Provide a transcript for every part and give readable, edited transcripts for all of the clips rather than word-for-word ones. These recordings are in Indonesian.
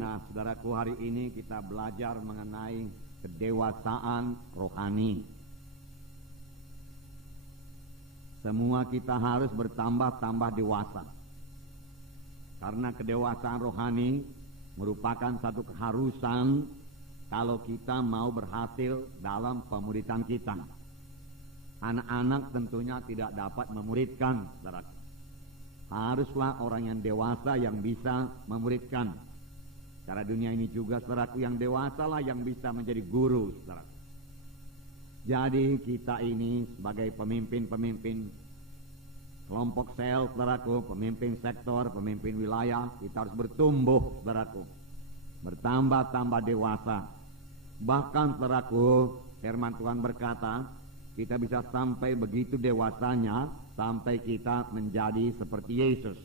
Nah, saudaraku, hari ini kita belajar mengenai kedewasaan rohani. Semua kita harus bertambah-tambah dewasa. Karena kedewasaan rohani merupakan satu keharusan kalau kita mau berhasil dalam pemuridan kita. Anak-anak tentunya tidak dapat memuridkan, saudaraku. Haruslah orang yang dewasa yang bisa memuridkan. Cara dunia ini juga, saudaraku, yang dewasa lah yang bisa menjadi guru, saudaraku. Jadi kita ini sebagai pemimpin-pemimpin kelompok sel, saudaraku, pemimpin sektor, pemimpin wilayah, kita harus bertumbuh, saudaraku, bertambah-tambah dewasa. Bahkan, saudaraku, firman Tuhan berkata, kita bisa sampai begitu dewasanya sampai kita menjadi seperti Yesus.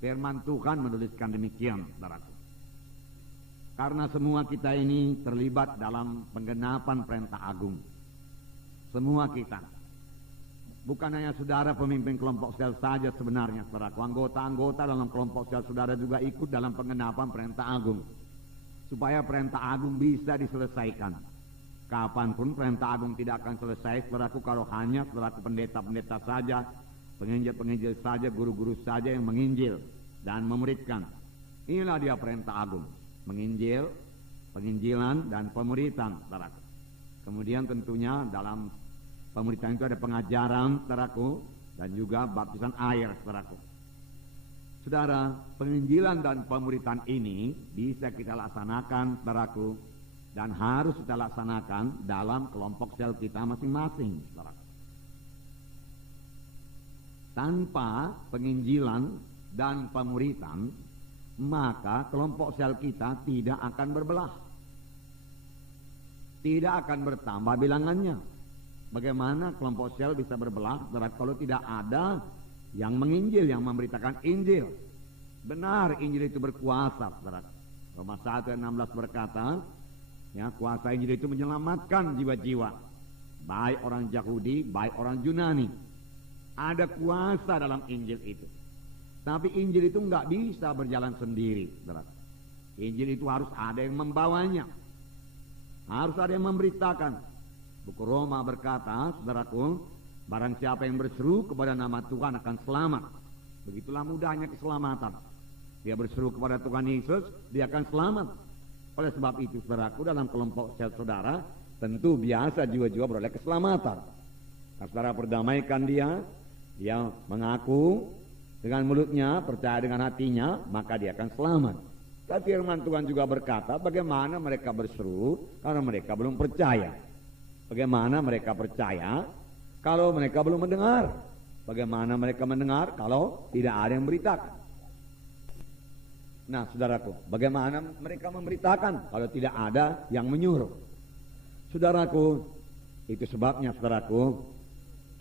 Firman Tuhan menuliskan demikian, saudaraku. Karena semua kita ini terlibat dalam penggenapan perintah agung. Semua kita. Bukan hanya saudara pemimpin kelompok sel saja sebenarnya, saudaraku. Anggota-anggota dalam kelompok sel saudara juga ikut dalam penggenapan perintah agung. Supaya perintah agung bisa diselesaikan. Kapanpun perintah agung tidak akan selesai, saudaraku, kalau hanya saudaraku pendeta-pendeta saja, penginjil-penginjil saja, guru-guru saja yang menginjil dan memuridkan. Inilah dia perintah agung. Menginjil, penginjilan, dan pemuridan, saudaraku. Kemudian tentunya dalam pemuridan itu ada pengajaran, saudaraku, dan juga baptisan air, saudaraku. Saudara, penginjilan dan pemuridan ini bisa kita laksanakan, saudaraku, dan harus kita laksanakan dalam kelompok sel kita masing-masing, saudaraku. Tanpa penginjilan dan pemuridan, maka kelompok sel kita tidak akan berbelah, tidak akan bertambah bilangannya. Bagaimana kelompok sel bisa berbelah kalau tidak ada yang menginjil, yang memberitakan Injil? Benar, Injil itu berkuasa, saudara. Roma 1 ayat 16 berkata, ya, kuasa Injil itu menyelamatkan jiwa-jiwa, baik orang Yahudi, baik orang Yunani. Ada kuasa dalam Injil itu. Tapi Injil itu nggak bisa berjalan sendiri, saudara. Injil itu harus ada yang membawanya, harus ada yang memberitakan. Buku Roma berkata, saudaraku, barang siapa yang berseru kepada nama Tuhan akan selamat. Begitulah mudahnya keselamatan. Dia berseru kepada Tuhan Yesus, dia akan selamat. Oleh sebab itu, saudaraku, dalam kelompok sel saudara, tentu biasa jiwa-jiwa beroleh keselamatan. Nah, saudara perdamaikan dia mengaku dengan mulutnya, percaya dengan hatinya, maka dia akan selamat. Tapi firman Tuhan juga berkata, bagaimana mereka berseru karena mereka belum percaya. Bagaimana mereka percaya kalau mereka belum mendengar? Bagaimana mereka mendengar kalau tidak ada yang beritakan? Nah, saudaraku, bagaimana mereka memberitakan kalau tidak ada yang menyuruh? Saudaraku, itu sebabnya, saudaraku,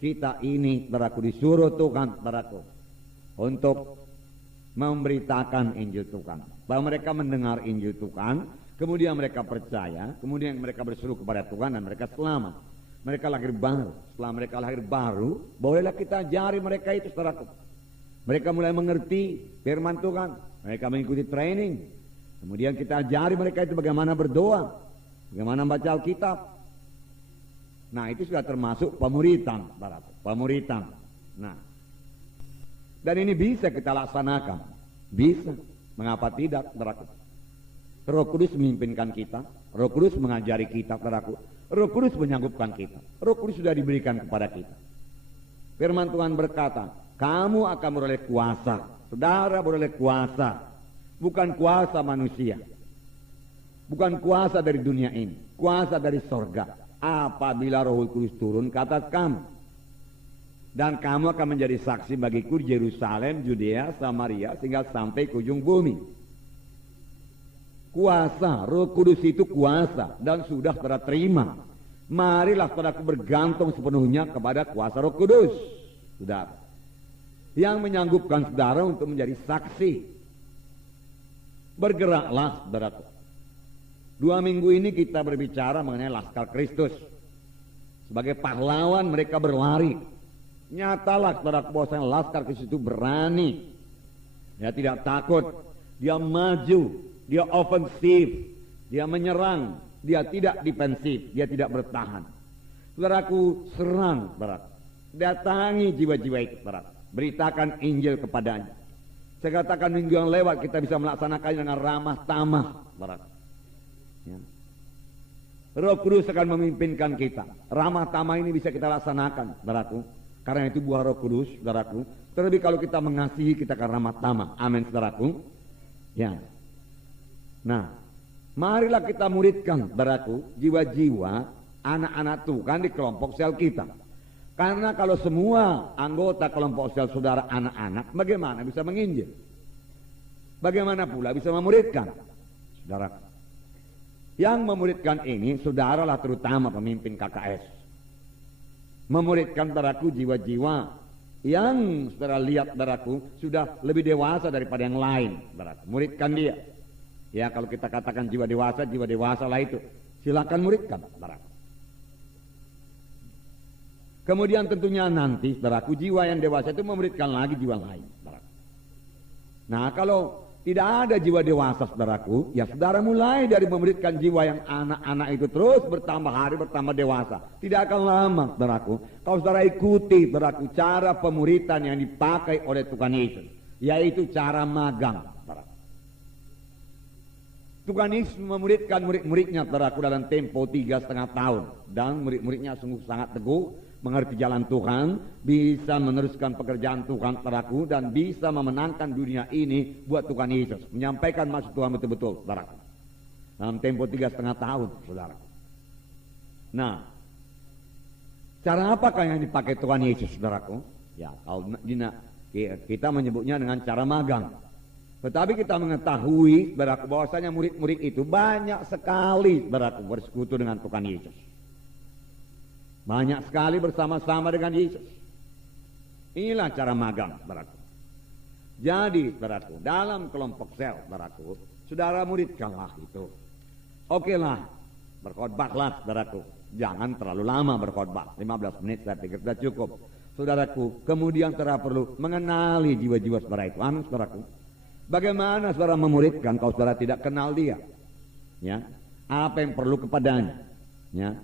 kita ini, saudaraku, disuruh Tuhan, saudaraku, untuk memberitakan Injil Tuhan. Bahwa mereka mendengar Injil Tuhan, kemudian mereka percaya, kemudian mereka berseru kepada Tuhan dan mereka selamat. Mereka lahir baru. Setelah mereka lahir baru, bolehlah kita ajari mereka itu, saudaraku. Mereka mulai mengerti firman Tuhan, mereka mengikuti training. Kemudian kita ajari mereka itu bagaimana berdoa, bagaimana membaca Alkitab. Nah, itu sudah termasuk pemuridan, saudaraku. Pemuridan. Nah, dan ini bisa kita laksanakan. Bisa. Mengapa tidak, saudaraku? Roh Kudus memimpinkan kita. Roh Kudus mengajari kita, saudaraku. Roh Kudus menyanggupkan kita. Roh Kudus sudah diberikan kepada kita. Firman Tuhan berkata, kamu akan beroleh kuasa. Saudara beroleh kuasa. Bukan kuasa manusia. Bukan kuasa dari dunia ini. Kuasa dari sorga. Apabila Roh Kudus turun ke atas kamu. Dan kamu akan menjadi saksi bagiku di Yerusalem, Judea, Samaria, sehingga sampai ke ujung bumi. Kuasa, Roh Kudus itu kuasa dan sudah saudara terima. Marilah saudaraku bergantung sepenuhnya kepada kuasa Roh Kudus, saudara, yang menyanggupkan saudara untuk menjadi saksi. Bergeraklah, saudaraku. 2 minggu ini kita berbicara mengenai Laskar Kristus. Sebagai pahlawan mereka berlari. Nyatalah, saudaraku, bahwa Laskar Kristus itu berani. Ya, tidak takut. Dia maju dia ofensif, dia menyerang, dia tidak defensif, dia tidak bertahan. Saudaraku, serang, saudara. Datangi jiwa-jiwa itu, saudara. Beritakan Injil kepadanya. Saya katakan minggu yang lewat kita bisa melaksanakannya dengan ramah tamah, saudara. Ya. Roh Kudus akan memimpinkan kita. Ramah tamah ini bisa kita laksanakan, saudaraku. Karena itu buah Roh Kudus, saudaraku. Terlebih kalau kita mengasihi, kita akan ramah tamah. Amin, saudaraku. Ya. Nah, marilah kita muridkan, saudaraku, jiwa-jiwa anak-anak Tuhan di kelompok sel kita. Karena kalau semua anggota kelompok sel saudara anak-anak, bagaimana bisa menginjil? Bagaimana pula bisa memuridkan? Saudara, yang memuridkan ini saudaralah terutama pemimpin KKS. Memuridkan, saudaraku, jiwa-jiwa yang saudara lihat, saudaraku, sudah lebih dewasa daripada yang lain, saudaraku. Muridkan dia. Ya, kalau kita katakan jiwa dewasa lah itu. Silakan muridkan, saudaraku. Kemudian tentunya nanti, saudaraku, jiwa yang dewasa itu memuridkan lagi jiwa lain, saudaraku. Nah, kalau tidak ada jiwa dewasa, saudaraku, ya saudara mulai dari memuridkan jiwa yang anak-anak itu terus bertambah hari bertambah dewasa. Tidak akan lama, saudaraku. Kalau saudara ikuti, saudaraku, cara pemuridan yang dipakai oleh Tuhan Yesus, yaitu cara magang, saudaraku. Tuhan Yesus memuridkan murid-muridnya, saudaraku, dalam tempo 3,5 tahun. Dan murid-muridnya sungguh sangat teguh, mengerti jalan Tuhan, bisa meneruskan pekerjaan Tuhan, saudaraku, dan bisa memenangkan dunia ini buat Tuhan Yesus. Menyampaikan maksud Tuhan betul-betul, saudaraku. Dalam tempo 3,5 tahun, saudaraku. Nah, cara apakah yang dipakai Tuhan Yesus, saudaraku? Ya, kalau kita menyebutnya dengan cara magang. Tetapi kita mengetahui, saudaraku, bahwasanya murid-murid itu banyak sekali, saudaraku, bersekutu dengan Tuhan Yesus. Banyak sekali bersama-sama dengan Yesus. Inilah cara magang, saudaraku. Jadi, saudaraku, dalam kelompok sel, saudaraku, saudara muridkanlah itu. Okelah, berkhotbahlah, saudaraku. Jangan terlalu lama berkhotbah, 15 menit saya pikir sudah cukup. Saudaraku, kemudian saudara perlu mengenali jiwa-jiwa saudara itu. Amin, saudaraku. Bagaimana saudara memuridkan kalau saudara tidak kenal dia? Ya, apa yang perlu kepadanya? Ya.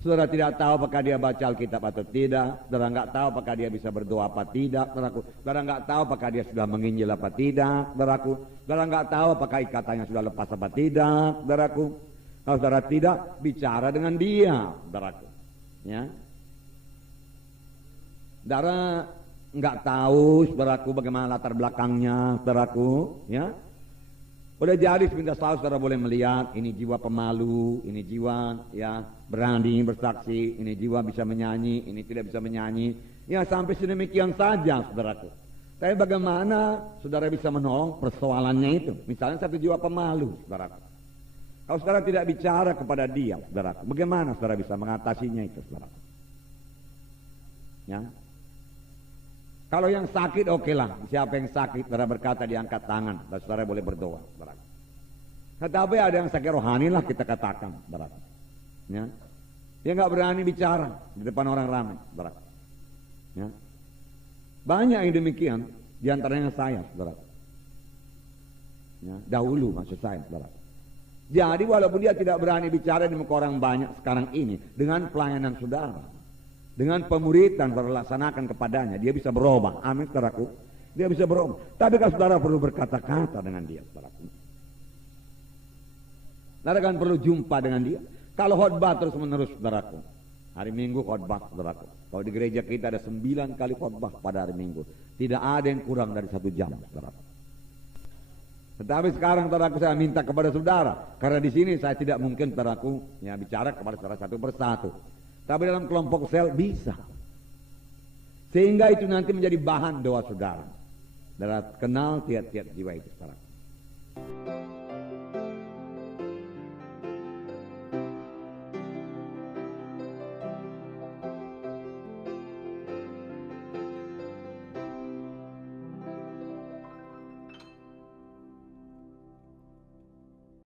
Saudara tidak tahu apakah dia baca Alkitab atau tidak. Saudara nggak tahu apakah dia bisa berdoa apa tidak, saudaraku. Saudara nggak tahu apakah dia sudah menginjil apa tidak, saudaraku. Saudara nggak tahu apakah ikatannya sudah lepas apa tidak, saudaraku. Kalau saudara tidak, bicara dengan dia, saudaraku. Ya. Saudara nggak tahu, saudaraku, bagaimana latar belakangnya, saudaraku. Ya. Udah jadi sepintas tahu saudara boleh melihat ini jiwa pemalu, ini jiwa ya berani bersaksi, ini jiwa bisa menyanyi, ini tidak bisa menyanyi. Ya sampai sedemikian saja, saudaraku. Tapi bagaimana saudara bisa menolong persoalannya itu? Misalnya satu jiwa pemalu, saudaraku. Kalau saudara tidak bicara kepada dia, saudaraku, bagaimana saudara bisa mengatasinya itu, saudaraku? Ya. Kalau yang sakit, oke lah. Siapa yang sakit, saudara berkata diangkat tangan, dan saudara boleh berdoa, saudara. Tetapi ada yang sakit rohani lah kita katakan, saudara. Ya, dia nggak berani bicara di depan orang ramai, saudara. Ya, banyak yang demikian, diantaranya saya, saudara. Ya, dahulu maksud saya, saudara. Jadi walaupun dia tidak berani bicara di muka orang banyak sekarang ini, dengan pelayanan saudara, dengan pemuridan berlaksanakan kepadanya, dia bisa berubah. Amin, saudaraku. Dia bisa berubah. Tapi kalau saudara perlu berkata-kata dengan dia, saudaraku. Saudara kan perlu jumpa dengan dia. Kalau khotbah terus menerus, saudaraku. Hari Minggu khotbah, saudaraku. Kalau di gereja kita ada 9 kali khotbah pada hari Minggu. Tidak ada yang kurang dari 1 jam, saudaraku. Tetapi sekarang, saudaraku, saya minta kepada saudara, karena di sini saya tidak mungkin, saudaraku, ya bicara kepada saudara satu persatu. Tapi dalam kelompok sel bisa. Sehingga itu nanti menjadi bahan doa saudara. Saudara kenal tiap-tiap jiwa itu, saudara.